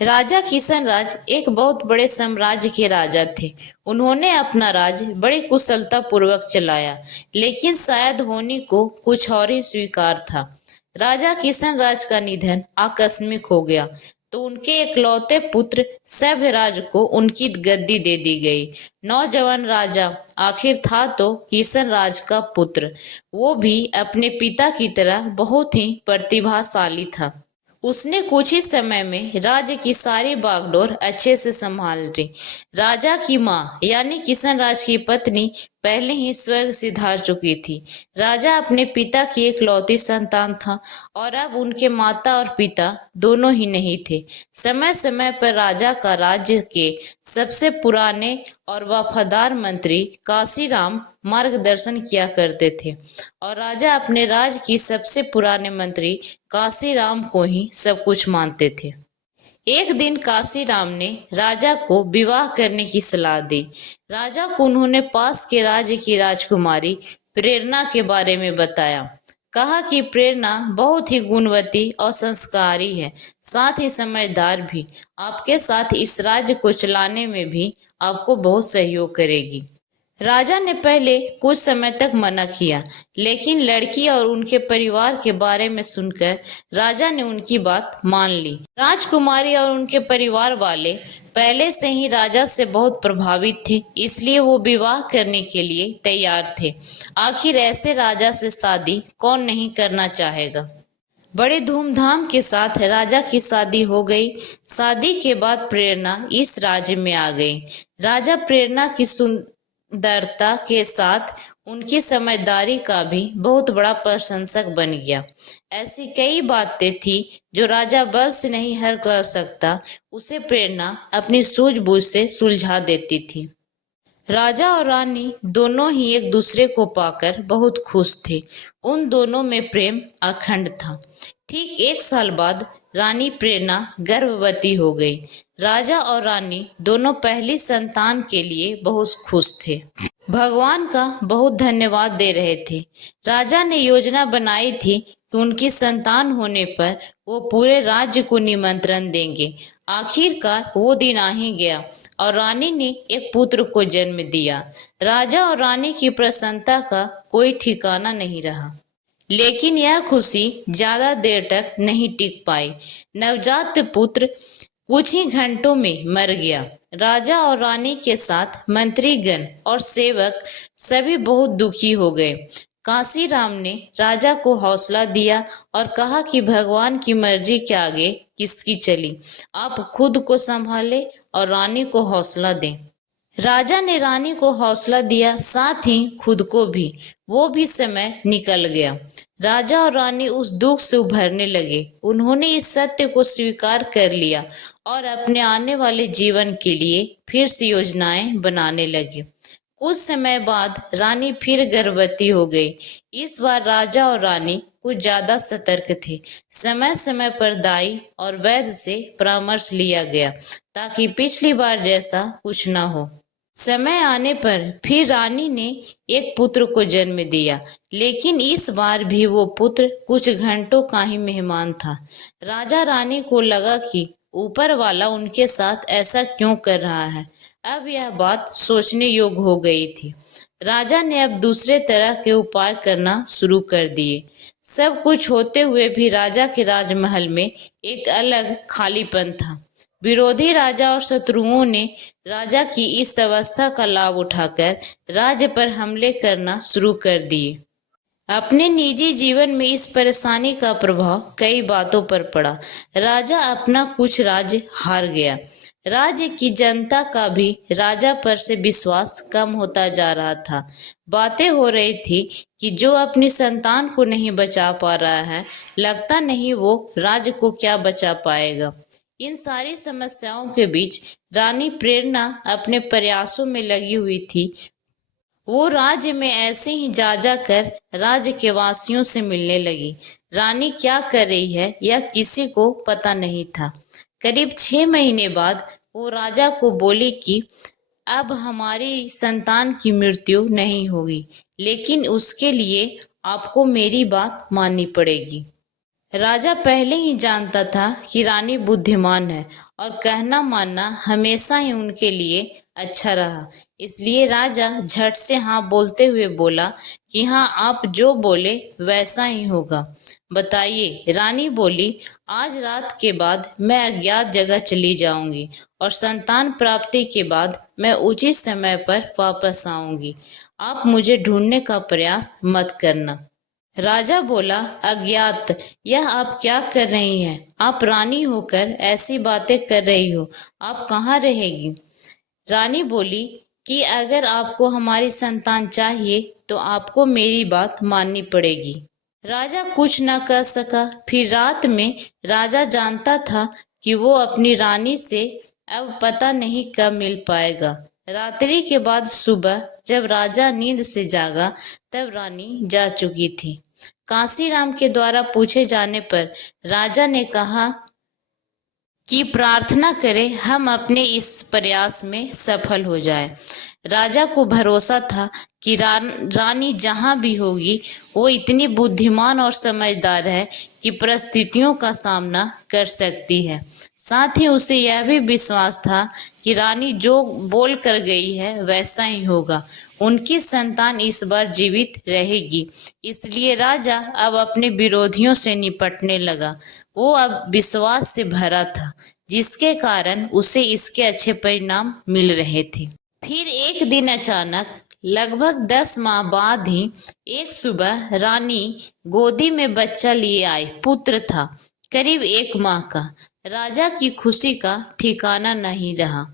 राजा किशनराज एक बहुत बड़े साम्राज्य के राजा थे। उन्होंने अपना राज्य बड़ी कुशलता पूर्वक चलाया, लेकिन शायद होनी को कुछ और ही स्वीकार था। राजा किशनराज का निधन आकस्मिक हो गया, तो उनके इकलौते पुत्र सभ्यराज को उनकी गद्दी दे दी गई। नौजवान राजा आखिर था तो किशनराज का पुत्र, वो भी अपने पिता की तरह बहुत ही प्रतिभाशाली था। उसने कुछ ही समय में राज्य की सारी बागडोर अच्छे से संभाल ली। राजा की माँ यानी किशनराज की पत्नी पहले ही स्वर्ग सिधार चुकी थी। राजा अपने पिता की इकलौती संतान था और अब उनके माता और पिता दोनों ही नहीं थे। समय समय पर राजा का राज्य के सबसे पुराने और वफादार मंत्री काशीराम मार्गदर्शन किया करते थे और राजा अपने राज्य की सबसे पुराने मंत्री काशीराम को ही सब कुछ मानते थे। एक दिन काशीराम ने राजा को विवाह करने की सलाह दी। राजा को उन्होंने पास के राज्य की राजकुमारी प्रेरणा के बारे में बताया। कहा कि प्रेरणा बहुत ही गुणवती और संस्कारी है, साथ ही समझदार भी। आपके साथ इस राज्य को चलाने में भी आपको बहुत सहयोग करेगी। राजा ने पहले कुछ समय तक मना किया, लेकिन लड़की और उनके परिवार के बारे में सुनकर राजा ने उनकी बात मान ली। राजकुमारी और उनके परिवार वाले पहले से ही राजा से बहुत प्रभावित थे, इसलिए वो विवाह करने के लिए तैयार थे। आखिर ऐसे राजा से शादी कौन नहीं करना चाहेगा। बड़े धूमधाम के साथ राजा की शादी हो गई। शादी के बाद प्रेरणा इस राज्य में आ गई। राजा प्रेरणा की सुंदरता के साथ उनकी समझदारी का भी बहुत बड़ा प्रशंसक बन गया। ऐसी कई बातें थी जो राजा बल से नहीं हल कर सकता, उसे प्रेरणा अपनी सूझबूझ से सुलझा देती थी। राजा और रानी दोनों ही एक दूसरे को पाकर बहुत खुश थे। उन दोनों में प्रेम अखंड था। ठीक एक साल बाद रानी प्रेरणा गर्भवती हो गई। राजा और रानी दोनों पहली संतान के लिए बहुत खुश थे। भगवान का बहुत धन्यवाद दे रहे थे। राजा ने योजना बनाई थी कि उनकी संतान होने पर वो पूरे राज्य को निमंत्रण देंगे। आखिरकार वो दिन आ ही गया और रानी ने एक पुत्र को जन्म दिया। राजा और रानी की प्रसन्नता का कोई ठिकाना नहीं रहा, लेकिन यह खुशी ज्यादा देर तक नहीं टिक पाई। नवजात पुत्र कुछ ही घंटों में मर गया। राजा और रानी के साथ मंत्रीगण और सेवक सभी बहुत दुखी हो गए। काशीराम ने राजा को हौसला दिया और कहा कि भगवान की मर्जी के आगे किसकी चली, आप खुद को संभालें और रानी को हौसला दें। राजा ने रानी को हौसला दिया, साथ ही खुद को भी। वो भी समय निकल गया। राजा और रानी उस दुख से उभरने लगे। उन्होंने इस सत्य को स्वीकार कर लिया और अपने आने वाले जीवन के लिए फिर से योजनाएं बनाने लगे। कुछ समय बाद रानी फिर गर्भवती हो गई। इस बार राजा और रानी कुछ ज्यादा सतर्क थे। समय समय पर दाई और वैद्य से परामर्श लिया गया ताकि पिछली बार जैसा कुछ न हो। समय आने पर फिर रानी ने एक पुत्र को जन्म दिया, लेकिन इस बार भी वो पुत्र कुछ घंटों का ही मेहमान था। राजा रानी को लगा कि ऊपर वाला उनके साथ ऐसा क्यों कर रहा है। अब यह बात सोचने योग्य हो गई थी। राजा ने अब दूसरे तरह के उपाय करना शुरू कर दिए। सब कुछ होते हुए भी राजा के राजमहल में एक अलग खालीपन था। विरोधी राजा और शत्रुओं ने राजा की इस अवस्था का लाभ उठाकर राज्य पर हमले करना शुरू कर दिए। अपने निजी जीवन में इस परेशानी का प्रभाव कई बातों पर पड़ा। राजा अपना कुछ राज्य हार गया। राज्य की जनता का भी राजा पर से विश्वास कम होता जा रहा था। बातें हो रही थी कि जो अपनी संतान को नहीं बचा पा रहा है, लगता नहीं वो राज्य को क्या बचा पाएगा। इन सारी समस्याओं के बीच रानी प्रेरणा अपने प्रयासों में लगी हुई थी। वो राज्य में ऐसे ही जा कर राज्य के वासियों से मिलने लगी। रानी क्या कर रही है यह किसी को पता नहीं था। करीब 6 महीने बाद वो राजा को बोली कि अब हमारी संतान की मृत्यु नहीं होगी, लेकिन उसके लिए आपको मेरी बात माननी पड़ेगी। राजा पहले ही जानता था कि रानी बुद्धिमान है और कहना मानना हमेशा ही उनके लिए अच्छा रहा। इसलिए राजा झट से हाँ बोलते हुए बोला कि हाँ, आप जो बोले वैसा ही होगा। बताइए, रानी बोली। आज रात के बाद मैं अज्ञात जगह चली जाऊंगी और संतान प्राप्ति के बाद मैं उचित समय पर वापस आऊंगी। आप मुझे ढूंढने का प्रयास मत करना। राजा बोला, अज्ञात, यह आप क्या कर रही हैं? आप रानी होकर ऐसी बातें कर रही हो। आप कहाँ रहेगी? रानी बोली कि अगर आपको हमारी संतान चाहिए तो आपको मेरी बात माननी पड़ेगी। राजा कुछ न कर सका। फिर रात में राजा जानता था कि वो अपनी रानी से अब पता नहीं कब मिल पाएगा। रात्रि के बाद सुबह जब राजा नींद से जागा तब रानी जा चुकी थी। कांसीराम के द्वारा पूछे जाने पर राजा ने कहा कि प्रार्थना करें हम अपने इस प्रयास में सफल हो जाए। राजा को भरोसा था कि रानी जहां भी होगी वो इतनी बुद्धिमान और समझदार है कि परिस्थितियों का सामना कर सकती है। साथ ही उसे यह भी विश्वास था कि रानी जो बोल कर गई है वैसा ही होगा। उनकी संतान इस बार जीवित रहेगी। इसलिए राजा अब अपने विरोधियों से निपटने लगा। वो अब विश्वास से भरा था, जिसके कारण उसे इसके अच्छे परिणाम मिल रहे थे। फिर एक दिन अचानक लगभग 10 माह बाद ही एक सुबह रानी गोदी में बच्चा लिए आई। पुत्र था, करीब 1 माह का। राजा की खुशी का ठिकाना नहीं रहा।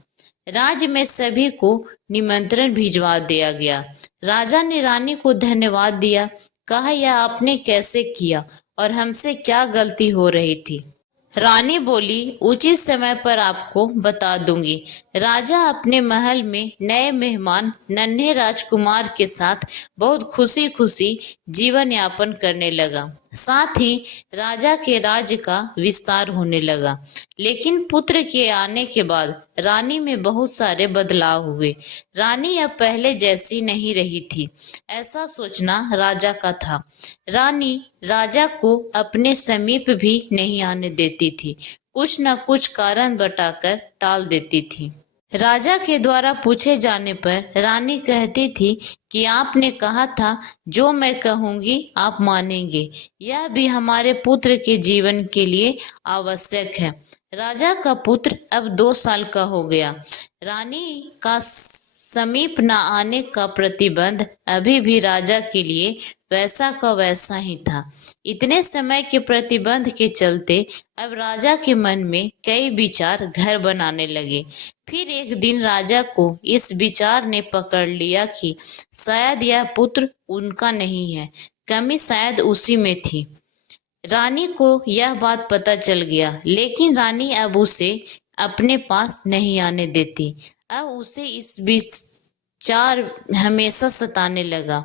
राज्य में सभी को निमंत्रण भिजवा दिया गया। राजा ने रानी को धन्यवाद दिया, कहा यह आपने कैसे किया और हमसे क्या गलती हो रही थी। रानी बोली, उचित समय पर आपको बता दूंगी। राजा अपने महल में नए मेहमान नन्हे राजकुमार के साथ बहुत खुशी खुशी जीवन यापन करने लगा। साथ ही राजा के राज्य का विस्तार होने लगा। लेकिन पुत्र के आने के बाद रानी में बहुत सारे बदलाव हुए। रानी अब पहले जैसी नहीं रही थी, ऐसा सोचना राजा का था। रानी राजा को अपने समीप भी नहीं आने देती थी, कुछ न कुछ कारण बताकर टाल देती थी। राजा के द्वारा पूछे जाने पर रानी कहती थी कि आपने कहा था जो मैं कहूंगी आप मानेंगे। यह भी हमारे पुत्र के जीवन के लिए आवश्यक है। राजा का पुत्र अब 2 साल का हो गया। रानी का समीप न आने का प्रतिबंध अभी भी राजा के लिए वैसा का वैसा ही था। इतने समय के प्रतिबंध के चलते अब राजा के मन में कई विचार घर बनाने लगे। फिर एक दिन राजा को इस विचार ने पकड़ लिया कि शायद यह पुत्र उनका नहीं है, कमी शायद उसी में थी। रानी को यह बात पता चल गया, लेकिन रानी अब उसे अपने पास नहीं आने देती। अब उसे इस विचार हमेशा सताने लगा।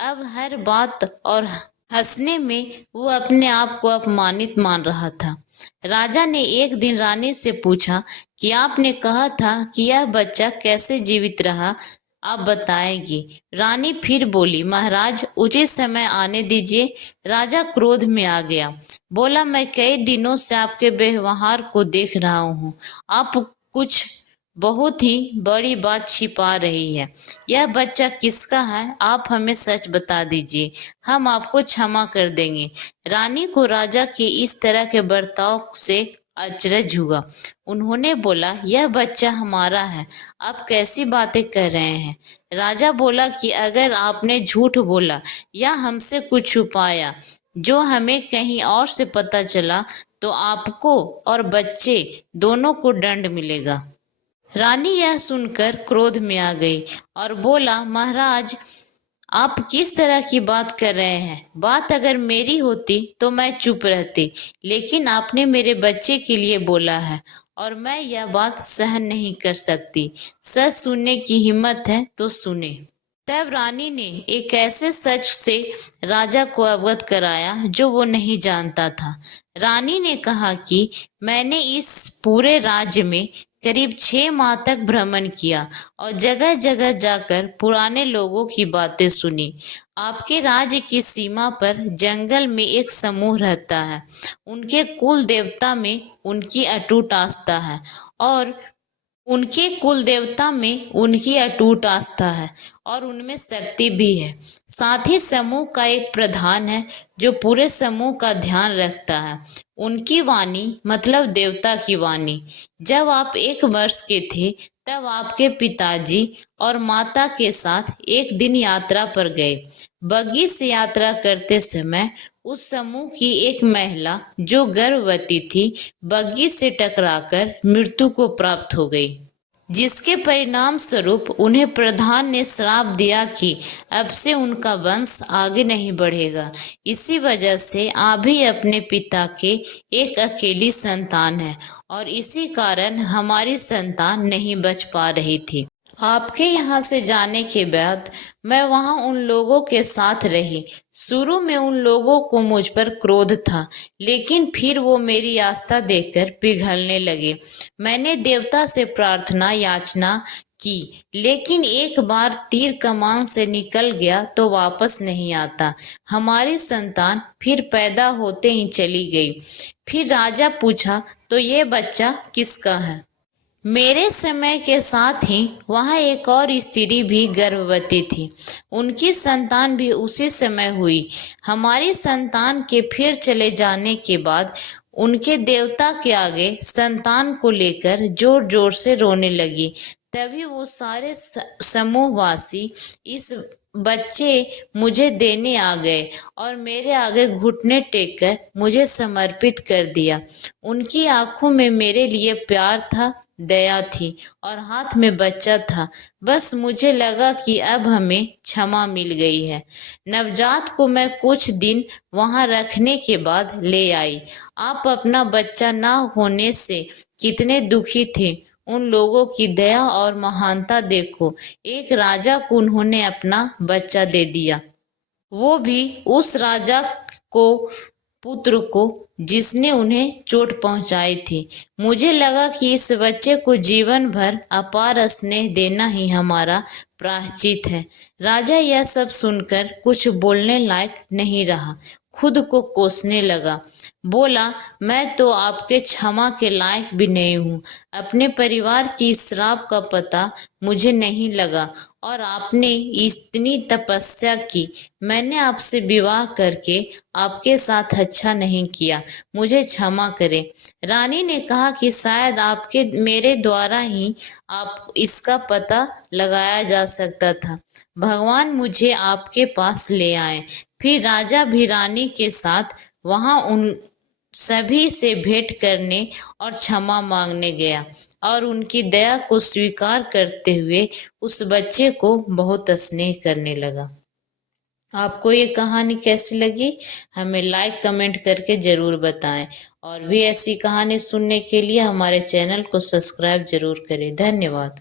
अब हर बात और हंसने में वो अपने आप को अपमानित मान रहा था। राजा ने एक दिन रानी से पूछा कि आपने कहा था कि यह बच्चा कैसे जीवित रहा, आप बताएंगी। रानी फिर बोली, महाराज उचित समय आने दीजिए। राजा क्रोध में आ गया, बोला, मैं कई दिनों से आपके व्यवहार को देख रहा हूँ। आप कुछ बहुत ही बड़ी बात छिपा रही है। यह बच्चा किसका है, आप हमें सच बता दीजिए, हम आपको क्षमा कर देंगे। रानी को राजा के इस तरह के बर्ताव से अचरज हुआ। उन्होंने बोला, यह बच्चा हमारा है, आप कैसी बातें कर रहे हैं। राजा बोला कि अगर आपने झूठ बोला या हमसे कुछ छुपाया जो हमें कहीं और से पता चला तो आपको और बच्चे दोनों को दंड मिलेगा। रानी यह सुनकर क्रोध में आ गई और बोला, महाराज आप किस तरह की बात कर रहे हैं। बात अगर मेरी होती तो मैं चुप रहती, लेकिन आपने मेरे बच्चे के लिए बोला है और मैं यह बात सहन नहीं कर सकती। सच सुनने की हिम्मत है तो सुने। तब रानी ने एक ऐसे सच से राजा को अवगत कराया जो वो नहीं जानता था। रानी ने कहा कि मैंने इस पूरे राज्य में करीब 6 माह तक भ्रमण किया और जगह जगह जाकर पुराने लोगों की बातें सुनी। आपके राज्य की सीमा पर जंगल में एक समूह रहता है। उनके कुल देवता में उनकी अटूट आस्था है और उनके कुल देवता में उनकी अटूट आस्था है और उनमें शक्ति भी है। साथ ही समूह का एक प्रधान है जो पूरे समूह का ध्यान रखता है। उनकी वाणी मतलब देवता की वाणी। जब आप 1 वर्ष के थे तब आपके पिताजी और माता के साथ एक दिन यात्रा पर गए। बग्घी से यात्रा करते समय उस समूह की एक महिला जो गर्भवती थी बग्घी से टकराकर मृत्यु को प्राप्त हो गई, जिसके परिणाम स्वरूप उन्हें प्रधान ने श्राप दिया कि अब से उनका वंश आगे नहीं बढ़ेगा। इसी वजह से आप भी अपने पिता के एक अकेली संतान है और इसी कारण हमारी संतान नहीं बच पा रही थी। आपके यहाँ से जाने के बाद मैं वहाँ उन लोगों के साथ रही। शुरू में उन लोगों को मुझ पर क्रोध था, लेकिन फिर वो मेरी आस्था देखकर पिघलने लगे। मैंने देवता से प्रार्थना याचना की, लेकिन एक बार तीर कमान से निकल गया तो वापस नहीं आता। हमारी संतान फिर पैदा होते ही चली गई। फिर राजा पूछा, तो ये बच्चा किसका है? मेरे समय के साथ ही वहाँ एक और स्त्री भी गर्भवती थी। उनकी संतान भी उसी समय हुई। हमारी संतान के फिर चले जाने के बाद उनके देवता के आगे संतान को लेकर जोर जोर से रोने लगी। तभी वो सारे समूहवासी इस बच्चे मुझे देने आ गए और मेरे आगे घुटने टेक कर मुझे समर्पित कर दिया। उनकी आंखों में मेरे लिए प्यार था, दया थी और हाथ में बच्चा था। बस मुझे लगा कि अब हमें क्षमा मिल गई है। नवजात को मैं कुछ दिन वहां रखने के बाद ले आई। आप अपना बच्चा ना होने से कितने दुखी थे। उन लोगों की दया और महानता देखो, एक राजा को उन्होंने अपना बच्चा दे दिया, वो भी उस राजा को पुत्र को जिसने उन्हें चोट पहुंचाई थी। मुझे लगा कि इस बच्चे को जीवन भर अपार स्नेह देना ही हमारा प्रायश्चित है। राजा यह सब सुनकर कुछ बोलने लायक नहीं रहा, खुद को कोसने लगा। बोला, मैं तो आपके क्षमा के लायक भी नहीं हूँ। अपने परिवार की श्राप का पता मुझे नहीं लगा और आपने इतनी तपस्या की। मैंने आपसे विवाह करके आपके साथ अच्छा नहीं किया, मुझे क्षमा करें। रानी ने कहा कि शायद आपके मेरे द्वारा ही आप इसका पता लगाया जा सकता था। भगवान मुझे आपके पास ले आए। फिर राजा भी रानी के साथ वहां उन सभी से भेंट करने और क्षमा मांगने गया और उनकी दया को स्वीकार करते हुए उस बच्चे को बहुत स्नेह करने लगा। आपको ये कहानी कैसी लगी? हमें लाइक कमेंट करके जरूर बताएं और भी ऐसी कहानी सुनने के लिए हमारे चैनल को सब्सक्राइब जरूर करें। धन्यवाद।